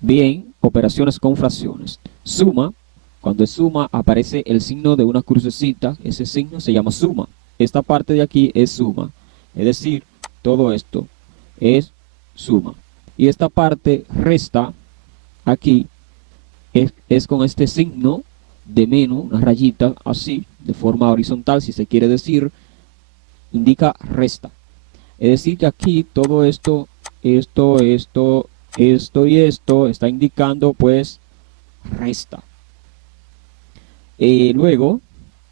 Bien, operaciones con fracciones. Suma, cuando es suma aparece el signo de una crucecita, ese signo se llama suma. Esta parte de aquí es suma, es decir, todo esto es suma. Y esta parte resta aquí es con este signo de menos, una rayita así, de forma horizontal, si se quiere decir, indica resta. Es decir, que aquí todo esto y esto está indicando pues resta. Luego,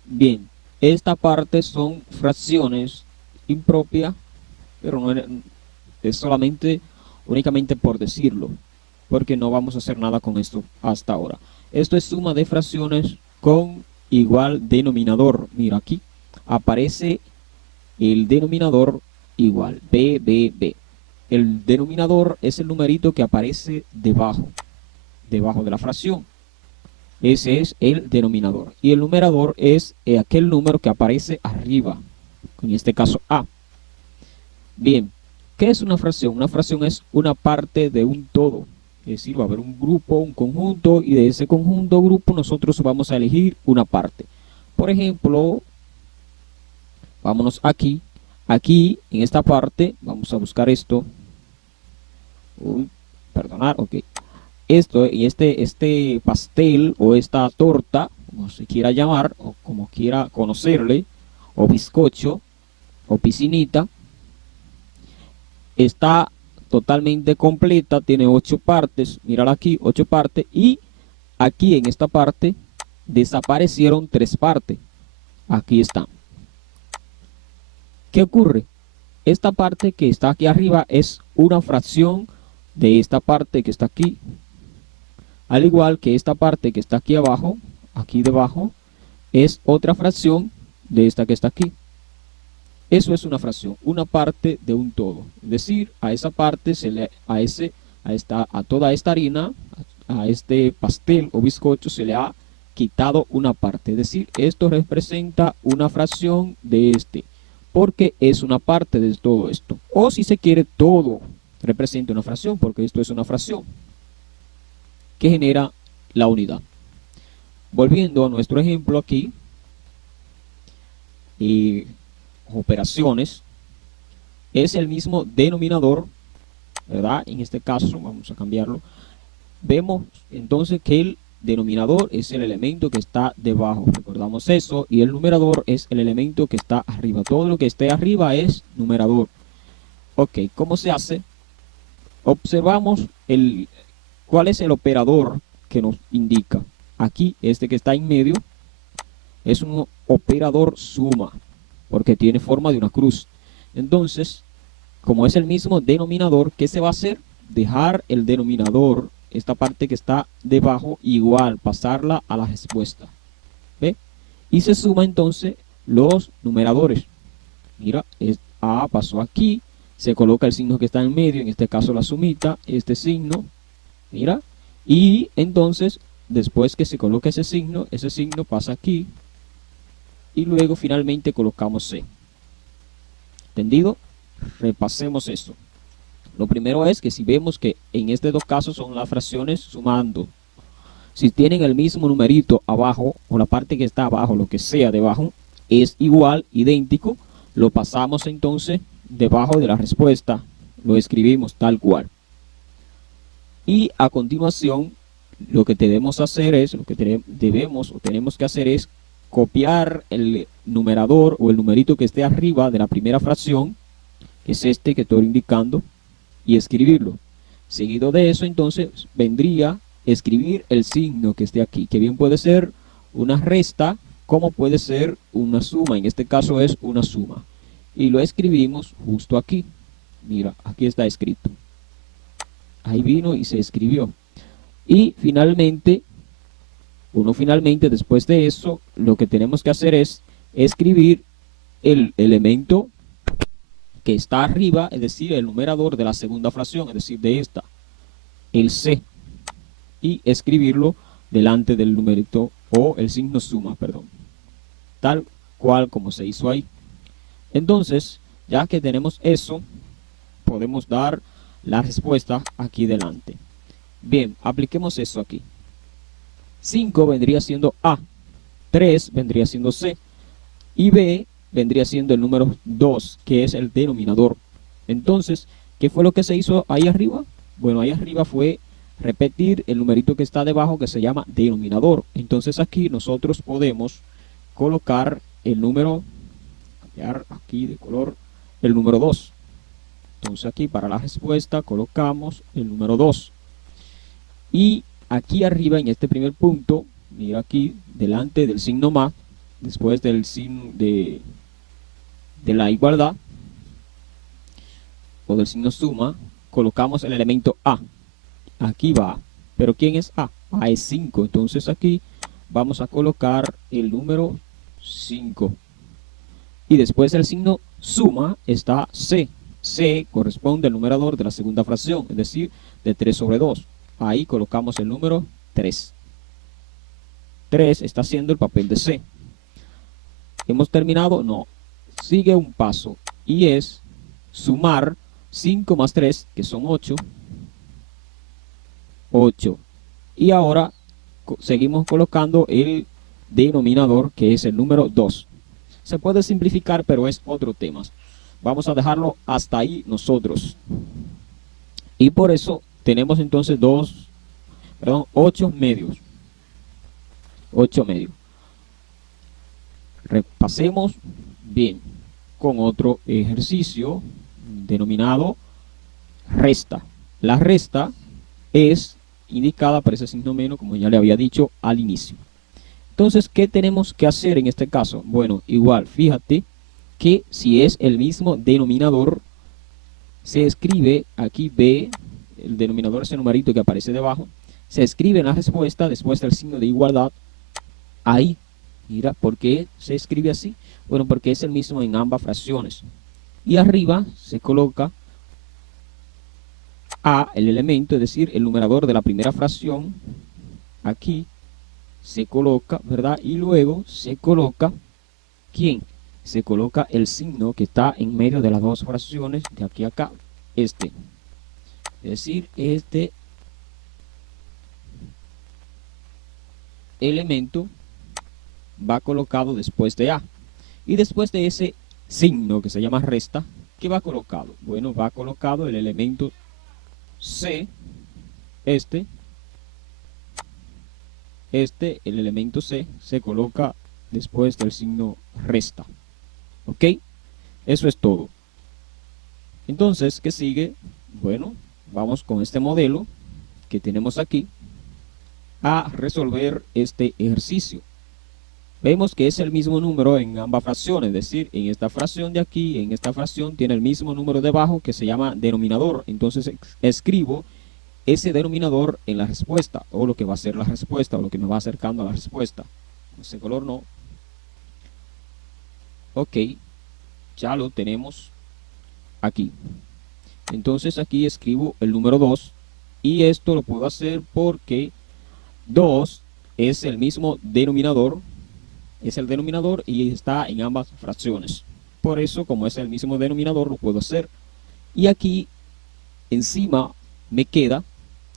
bien, esta parte son fracciones impropias, pero no es solamente, únicamente por decirlo, porque no vamos a hacer nada con esto hasta ahora. Esto es suma de fracciones con igual denominador. Mira, aquí aparece el denominador igual, b. El denominador es el numerito que aparece debajo de la fracción. Ese es el denominador. Y el numerador es aquel número que aparece arriba, en este caso A. Bien, ¿qué es una fracción? Una fracción es una parte de un todo. Es decir, va a haber un grupo, un conjunto, y de ese conjunto o grupo nosotros vamos a elegir una parte. Por ejemplo, vámonos aquí. Aquí, en esta parte, vamos a buscar esto. Uy, perdonar, ok. Esto y este pastel o esta torta, como se quiera llamar, o como quiera conocerle, o bizcocho, o piscinita, está totalmente completa, tiene 8 partes, mírala aquí, 8 partes, y aquí en esta parte desaparecieron 3 partes, aquí están. ¿Qué ocurre? Esta parte que está aquí arriba es una fracción de esta parte que está aquí, al igual que esta parte que está aquí abajo, aquí debajo, es otra fracción de esta que está aquí. Eso es una fracción, una parte de un todo. Es decir, a esa parte a toda esta harina, a este pastel o bizcocho se le ha quitado una parte. Es decir, esto representa una fracción de este, porque es una parte de todo esto. O si se quiere, todo representa una fracción, porque esto es una fracción que genera la unidad. Volviendo a nuestro ejemplo aquí, y operaciones, es el mismo denominador, ¿verdad? En este caso, vamos a cambiarlo. Vemos entonces que el denominador es el elemento que está debajo, recordamos eso, y el numerador es el elemento que está arriba. Todo lo que esté arriba es numerador. Ok, ¿cómo se hace? Observamos cuál es el operador que nos indica. Aquí, este que está en medio, es un operador suma, porque tiene forma de una cruz. Entonces, como es el mismo denominador, ¿qué se va a hacer? Dejar el denominador, esta parte que está debajo, igual, pasarla a la respuesta. ¿Ve? Y se suma entonces los numeradores. Mira, A pasó aquí, se coloca el signo que está en medio, en este caso la sumita, este signo, mira, y entonces, después que se coloca ese signo pasa aquí, y luego finalmente colocamos C. ¿Entendido? Repasemos esto. Lo primero es que si vemos que en estos dos casos son las fracciones sumando, si tienen el mismo numerito abajo o la parte que está abajo, lo que sea debajo, es igual, idéntico, lo pasamos entonces debajo de la respuesta, lo escribimos tal cual. Y a continuación, lo que debemos hacer es, lo que debemos o tenemos que hacer es copiar el numerador o el numerito que esté arriba de la primera fracción, que es este que estoy indicando, y escribirlo. Seguido de eso, entonces, vendría escribir el signo que esté aquí, que bien puede ser una resta, como puede ser una suma. En este caso es una suma. Y lo escribimos justo aquí. Mira, aquí está escrito. Ahí vino y se escribió. Y finalmente, después de eso, lo que tenemos que hacer es escribir el elemento que está arriba, es decir, el numerador de la segunda fracción, es decir, de esta, el C, y escribirlo delante del numerito o el signo suma, perdón, tal cual como se hizo ahí. Entonces, ya que tenemos eso, podemos dar la respuesta aquí delante. Bien, apliquemos eso aquí. 5 vendría siendo A, 3 vendría siendo C, y B vendría siendo el número 2, que es el denominador. Entonces, ¿qué fue lo que se hizo ahí arriba? Bueno, ahí arriba fue repetir el numerito que está debajo, que se llama denominador. Entonces aquí nosotros podemos colocar el número, cambiar aquí de color, el número 2. Entonces aquí para la respuesta colocamos el número 2. Y aquí arriba en este primer punto, mira aquí, delante del signo más, después del signo de la igualdad, o del signo suma, colocamos el elemento A. Aquí va. ¿Pero quién es A? A es 5. Entonces aquí vamos a colocar el número 5. Y después del signo suma está C. C corresponde al numerador de la segunda fracción, es decir, de 3 sobre 2. Ahí colocamos el número 3. 3 está haciendo el papel de C. ¿Hemos terminado? No. Sigue un paso y es sumar 5 más 3, que son 8. 8. Y ahora seguimos colocando el denominador, que es el número 2. Se puede simplificar, pero es otro tema. Vamos a dejarlo hasta ahí nosotros. Y por eso tenemos entonces 8 medios. 8 medios. Repasemos bien con otro ejercicio denominado resta. La resta es indicada por ese signo menos, como ya le había dicho al inicio. Entonces, ¿qué tenemos que hacer en este caso? Bueno, igual, fíjate que si es el mismo denominador, se escribe aquí B, el denominador es el numerito que aparece debajo, se escribe en la respuesta después del signo de igualdad, ahí. Mira, ¿por qué se escribe así? Bueno, porque es el mismo en ambas fracciones. Y arriba se coloca A, el elemento, es decir, el numerador de la primera fracción, aquí se coloca, ¿verdad? Y luego se coloca, ¿quién? Se coloca el signo que está en medio de las dos fracciones, de aquí a acá, este. Es decir, este elemento va colocado después de A. Y después de ese signo que se llama resta, ¿qué va colocado? Bueno, va colocado el elemento C, el elemento C se coloca después del signo resta. ¿Ok? Eso es todo. Entonces, ¿qué sigue? Bueno, vamos con este modelo que tenemos aquí a resolver este ejercicio. Vemos que es el mismo número en ambas fracciones, es decir, en esta fracción de aquí, en esta fracción tiene el mismo número debajo que se llama denominador. Entonces escribo ese denominador en la respuesta, o lo que va a ser la respuesta, o lo que me va acercando a la respuesta. Ese color no. Ok, ya lo tenemos aquí. Entonces aquí escribo el número 2, y esto lo puedo hacer porque 2 es el mismo denominador, es el denominador y está en ambas fracciones. Por eso, como es el mismo denominador, lo puedo hacer. Y aquí encima me queda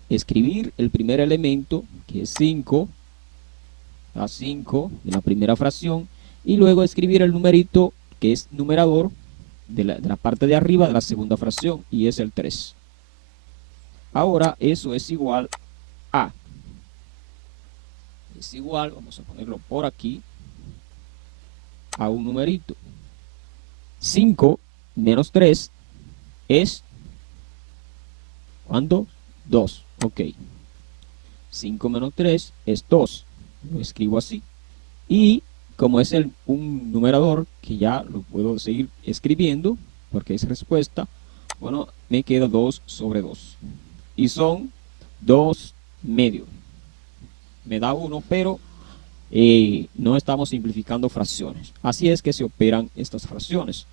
escribir el primer elemento, que es 5, a 5 de la primera fracción, y luego escribir el numerito que es numerador de la parte de arriba de la segunda fracción, y es el 3. Ahora eso es igual a, es igual, vamos a ponerlo por aquí, a un numerito. 5 menos 3 es, ¿cuánto? 2, ok. 5 menos 3 es 2, lo escribo así. Y como es un numerador que ya lo puedo seguir escribiendo, porque es respuesta, bueno, me queda 2 sobre 2. Y son 2 medios. Me da 1, pero no estamos simplificando fracciones. Así es que se operan estas fracciones.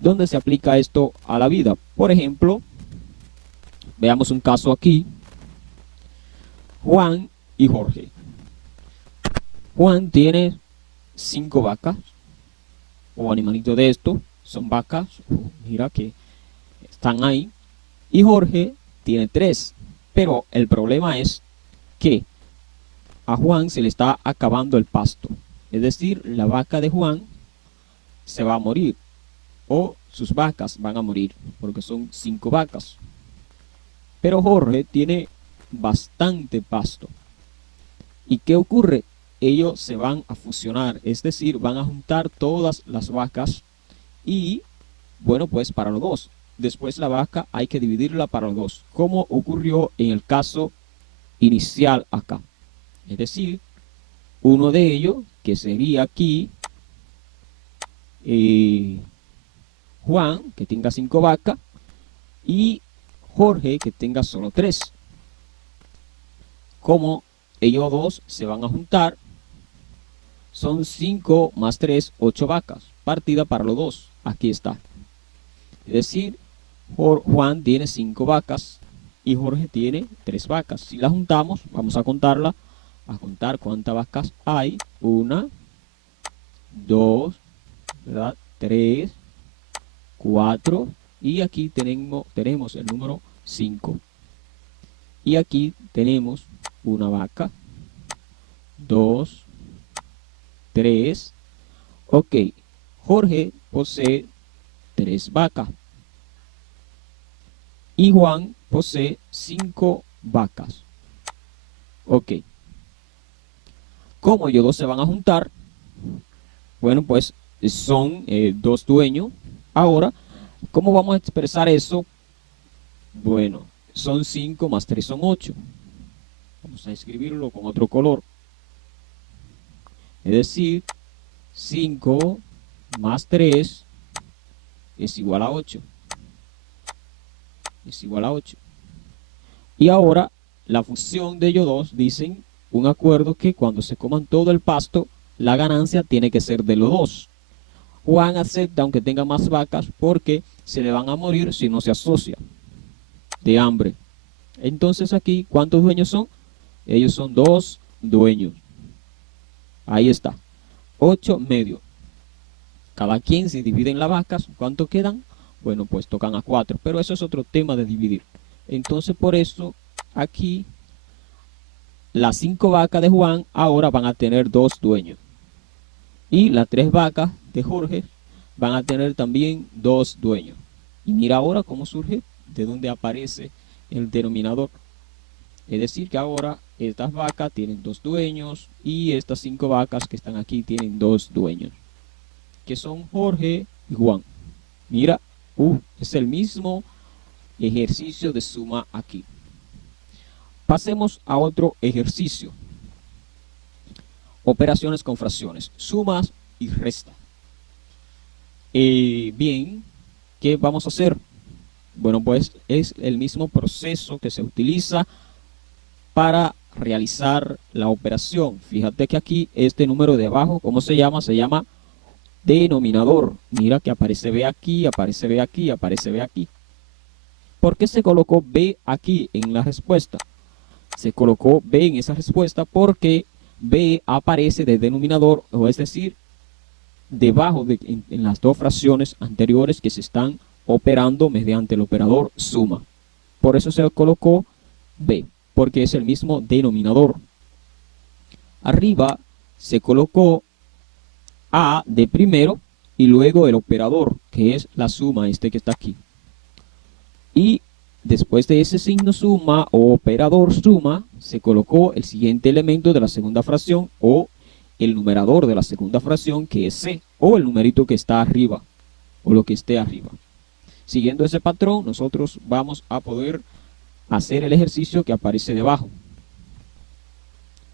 ¿Dónde se aplica esto a la vida? Por ejemplo, veamos un caso aquí. Juan y Jorge. Juan tiene 5 vacas, o animalitos de esto, son vacas, mira que están ahí. Y Jorge tiene 3, Pero el problema es que a Juan se le está acabando el pasto. Es decir, la vaca de Juan se va a morir. O sus vacas van a morir. Porque son 5 vacas. Pero Jorge tiene bastante pasto. ¿Y qué ocurre? Ellos se van a fusionar. Es decir, van a juntar todas las vacas. Y bueno, pues para los dos. Después la vaca hay que dividirla para los dos. Como ocurrió en el caso inicial acá. Es decir, uno de ellos, que sería aquí Juan, que tenga 5 vacas, y Jorge, que tenga solo 3. Como ellos dos se van a juntar, son 5 más 3, 8 vacas, partida para los dos. Aquí está. Es decir, Juan tiene 5 vacas y Jorge tiene 3 vacas. Si las juntamos, vamos a contarla. A contar cuántas vacas hay. 1, 2, ¿verdad? 3, 4. Y aquí tenemos el número 5. Y aquí tenemos una vaca. 2, 3. Ok. Jorge posee 3 vacas. Y Juan posee 5 vacas. Ok. Como ellos dos se van a juntar, bueno, pues son 2 dueños. Ahora, ¿cómo vamos a expresar eso? Bueno, son 5 más 3 son 8. Vamos a escribirlo con otro color. Es decir, 5 más 3 es igual a 8. Es igual a 8. Y ahora, la función de ellos dos dicen un acuerdo que cuando se coman todo el pasto, la ganancia tiene que ser de los dos. Juan acepta aunque tenga más vacas porque se le van a morir si no se asocia de hambre. Entonces aquí, ¿cuántos dueños son? Ellos son 2 dueños. Ahí está. 8 medios. Cada quien se divide en las vacas. ¿Cuánto quedan? Bueno, pues tocan a 4. Pero eso es otro tema de dividir. Entonces por eso aquí las 5 vacas de Juan ahora van a tener 2 dueños. Y las 3 vacas de Jorge van a tener también 2 dueños. Y mira ahora cómo surge, de dónde aparece el denominador. Es decir, que ahora estas vacas tienen 2 dueños y estas 5 vacas que están aquí tienen 2 dueños, que son Jorge y Juan. Mira, es el mismo ejercicio de suma aquí. Pasemos a otro ejercicio. Operaciones con fracciones, sumas y restas. Bien, ¿qué vamos a hacer? Bueno, pues es el mismo proceso que se utiliza para realizar la operación. Fíjate que aquí este número de abajo, ¿cómo se llama? Se llama denominador. Mira que aparece B aquí, aparece B aquí, aparece B aquí. ¿Por qué se colocó B aquí en la respuesta? Se colocó B en esa respuesta porque B aparece de denominador, o es decir, debajo en las dos fracciones anteriores que se están operando mediante el operador suma. Por eso se colocó B, porque es el mismo denominador. Arriba se colocó A de primero y luego el operador, que es la suma, este que está aquí. Y después de ese signo suma o operador suma, se colocó el siguiente elemento de la segunda fracción o el numerador de la segunda fracción, que es C, o el numerito que está arriba, o lo que esté arriba. Siguiendo ese patrón, nosotros vamos a poder hacer el ejercicio que aparece debajo.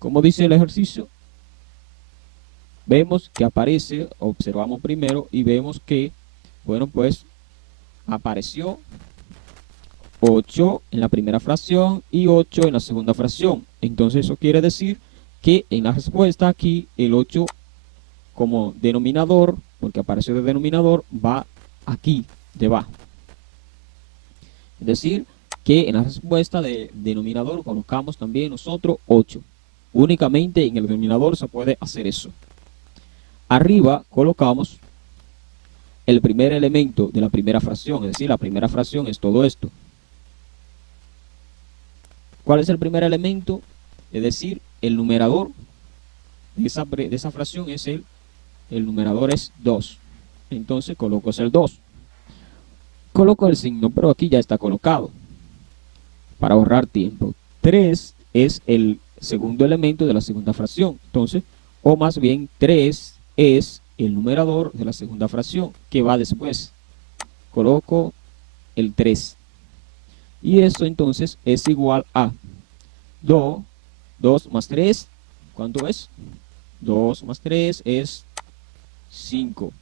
¿Cómo dice el ejercicio? Vemos que aparece, observamos primero y vemos que, bueno, pues apareció 8 en la primera fracción y 8 en la segunda fracción. Entonces eso quiere decir que en la respuesta aquí el 8 como denominador, porque apareció de denominador, va aquí debajo. Es decir, que en la respuesta de denominador colocamos también nosotros 8. Únicamente en el denominador se puede hacer eso. Arriba colocamos el primer elemento de la primera fracción, es decir, la primera fracción es todo esto. ¿Cuál es el primer elemento? Es decir, el numerador de esa fracción es el numerador es 2. Entonces coloco el 2. Coloco el signo, pero aquí ya está colocado para ahorrar tiempo. 3 es el segundo elemento de la segunda fracción. Entonces, o más bien 3 es el numerador de la segunda fracción que va después. Coloco el 3. Y esto entonces es igual a 2 más 3. ¿Cuánto es? 2 más 3 es 5.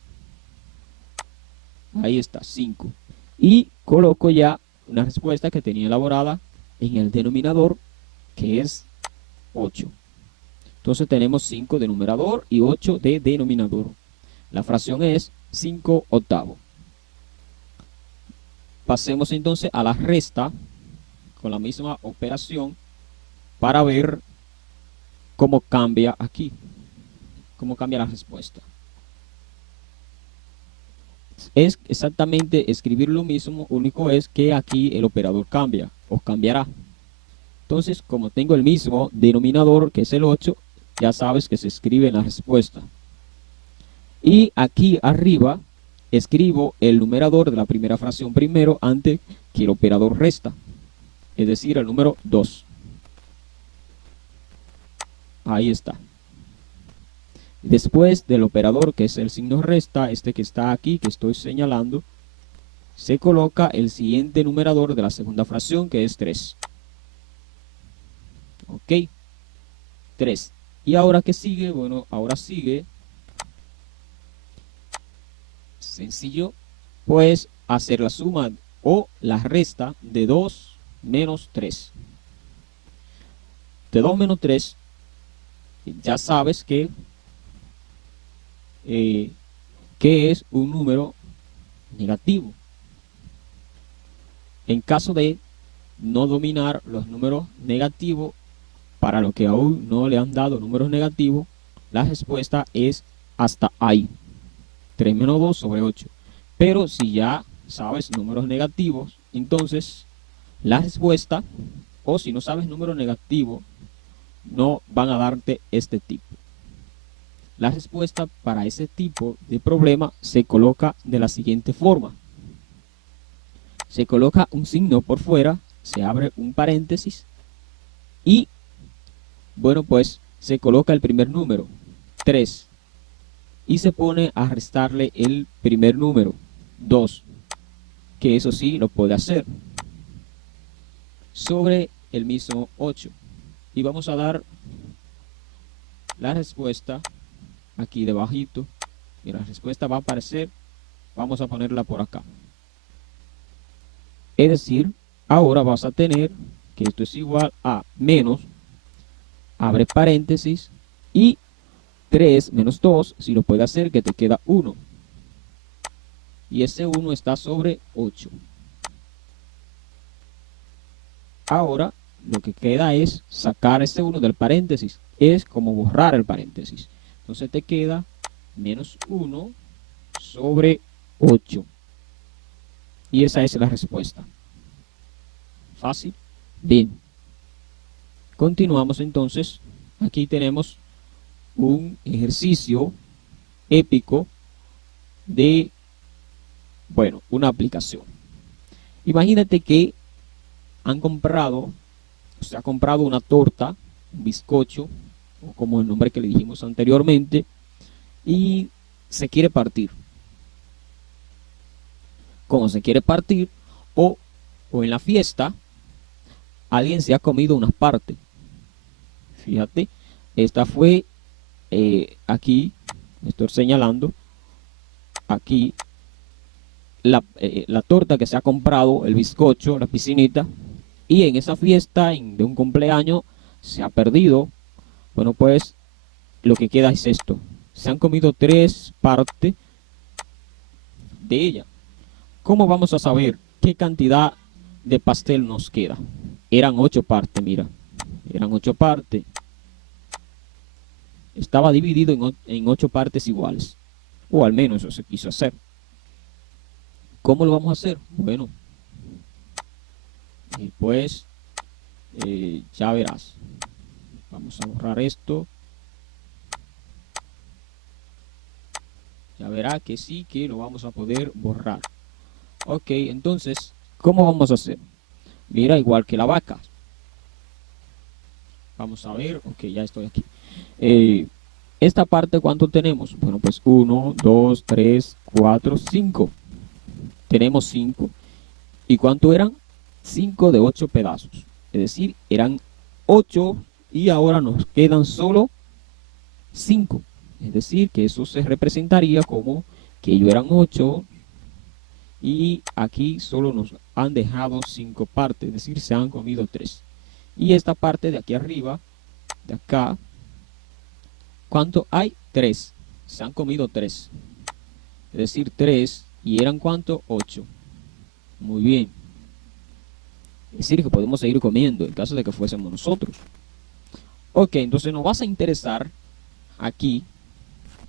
Ahí está, 5. Y coloco ya una respuesta que tenía elaborada en el denominador, que es 8. Entonces tenemos 5 de numerador y 8 de denominador. La fracción es 5 octavos. Pasemos entonces a la resta con la misma operación para ver cómo cambia aquí, cómo cambia la respuesta. Es exactamente escribir lo mismo, único es que aquí el operador cambia o cambiará. Entonces, como tengo el mismo denominador que es el 8, ya sabes que se escribe en la respuesta. Y aquí arriba escribo el numerador de la primera fracción primero antes que el operador resta, es decir, el número 2. Ahí está. Después del operador, que es el signo resta, este que está aquí, que estoy señalando, se coloca el siguiente numerador de la segunda fracción, que es 3. Ok, 3. ¿Y ahora qué sigue? Bueno, ahora sigue sencillo, pues hacer la suma o la resta de 2 menos 3. De 2 menos 3, ya sabes que es un número negativo. En caso de no dominar los números negativos, para lo que aún no le han dado números negativos, la respuesta es hasta ahí, 3 menos 2 sobre 8. Pero si ya sabes números negativos, entonces la respuesta, o si no sabes números negativos, no van a darte este tipo. La respuesta para ese tipo de problema se coloca de la siguiente forma. Se coloca un signo por fuera, se abre un paréntesis y, bueno, pues se coloca el primer número, 3, y se pone a restarle el primer número, 2, que eso sí lo puede hacer, sobre el mismo 8. Y vamos a dar la respuesta aquí debajito. Y la respuesta va a aparecer, vamos a ponerla por acá. Es decir, ahora vas a tener que esto es igual a menos, abre paréntesis, y 3 menos 2, si lo puede hacer, que te queda 1. Y ese 1 está sobre 8. Ahora lo que queda es sacar ese 1 del paréntesis. Es como borrar el paréntesis. Entonces te queda menos 1 sobre 8. Y esa es la respuesta. Fácil. Bien. Continuamos entonces. Aquí tenemos un ejercicio épico de, bueno, una aplicación. Imagínate que se ha comprado una torta, un bizcocho, o como el nombre que le dijimos anteriormente, y se quiere partir. Como se quiere partir, o en la fiesta, alguien se ha comido una parte. Fíjate, esta fue aquí, estoy señalando, aquí, la torta que se ha comprado, el bizcocho, la piscinita, y en esa fiesta de un cumpleaños se ha perdido. Bueno, pues lo que queda es esto. Se han comido 3 partes de ella. ¿Cómo vamos a saber qué cantidad de pastel nos queda? Eran 8 partes, mira. Eran 8 partes. Estaba dividido en 8 partes iguales. O al menos eso se quiso hacer. ¿Cómo lo vamos a hacer? Bueno, pues Ya verás. Vamos a borrar esto. Ya verá que sí, que lo vamos a poder borrar. Ok, entonces, ¿cómo vamos a hacer? Mira, igual que la vaca. Vamos a ver, ok, ya estoy aquí. Eh, esta parte, ¿cuánto tenemos? Bueno, pues 1, 2, 3, 4, 5. Tenemos 5. ¿Y cuánto eran? 5 de 8 pedazos. Es decir, eran 8 y ahora nos quedan solo 5. Es decir, que eso se representaría como que ellos eran 8 y aquí solo nos han dejado 5 partes. Es decir, se han comido 3. Y esta parte de aquí arriba, de acá, ¿cuánto hay? 3. Se han comido 3. Es decir, 3 y eran ¿cuánto? 8. Muy bien. Es decir, que podemos seguir comiendo en caso de que fuésemos nosotros. Ok, entonces nos vas a interesar aquí.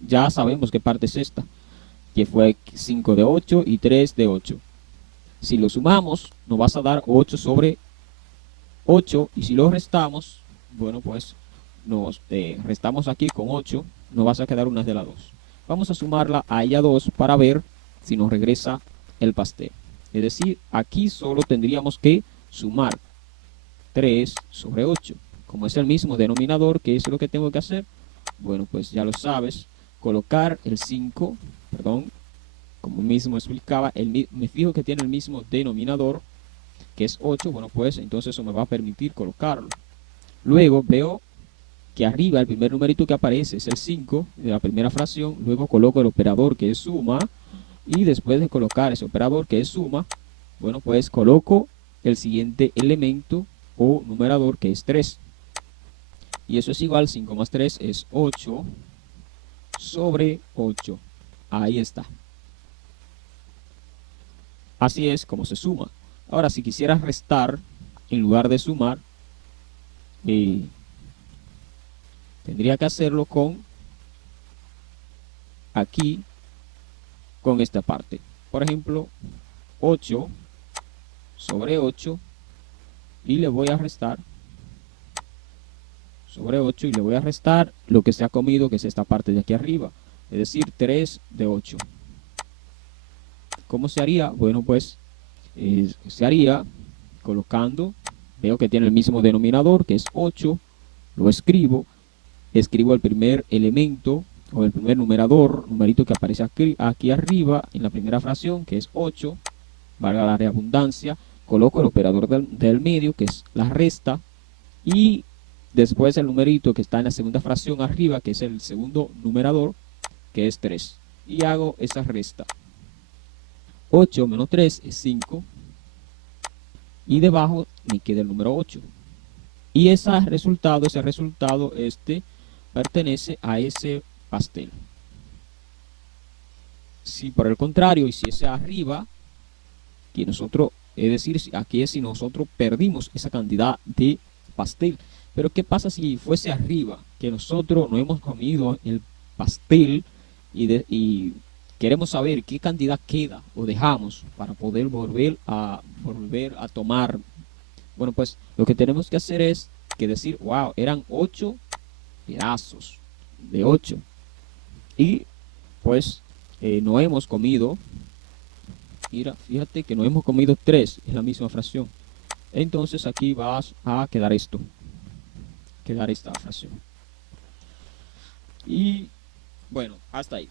Ya sabemos qué parte es esta, que fue 5 de 8 y 3 de 8. Si lo sumamos, nos vas a dar 8 sobre 8 y si lo restamos, bueno, pues nos restamos aquí con 8, nos vas a quedar una de las dos. Vamos a sumarla a ella 2 para ver si nos regresa el pastel. Es decir, aquí solo tendríamos que sumar 3 sobre 8. Como es el mismo denominador, ¿qué es lo que tengo que hacer? Bueno, pues ya lo sabes, colocar el 5, perdón, como mismo explicaba, me fijo que tiene el mismo denominador, que es 8, bueno, pues entonces eso me va a permitir colocarlo. Luego veo que arriba el primer numerito que aparece es el 5 de la primera fracción, luego coloco el operador que es suma, y después de colocar ese operador que es suma, bueno, pues coloco el siguiente elemento o numerador que es 3. Y eso es igual, 5 más 3 es 8 sobre 8. Ahí está. Así es como se suma. Ahora, si quisieras restar, en lugar de sumar, tendría que hacerlo con aquí, con esta parte. Por ejemplo, 8 sobre 8 y le voy a restar sobre 8 y le voy a restar lo que se ha comido, que es esta parte de aquí arriba. Es decir, 3 de 8. ¿Cómo se haría? Bueno, pues se haría colocando, veo que tiene el mismo denominador, que es 8, lo escribo el primer elemento o el primer numerito que aparece aquí arriba en la primera fracción, que es 8, valga la redundancia, coloco el operador del medio, que es la resta, y después el numerito que está en la segunda fracción arriba, que es el segundo numerador, que es 3, y hago esa resta. 8 menos 3 es 5, y debajo me queda el número 8. Y ese resultado pertenece a ese pastel. Si por el contrario hiciese arriba, que nosotros, es decir, aquí es si nosotros perdimos esa cantidad de pastel. Pero ¿qué pasa si fuese arriba? Que nosotros no hemos comido el pastel y queremos saber qué cantidad queda o dejamos para poder volver a tomar. Bueno, pues lo que tenemos que hacer es que decir, wow, eran 8 pedazos de 8. Y pues no hemos comido, mira, fíjate que no hemos comido 3, es la misma fracción. Entonces aquí vas a quedar esta fracción. Y bueno, hasta ahí.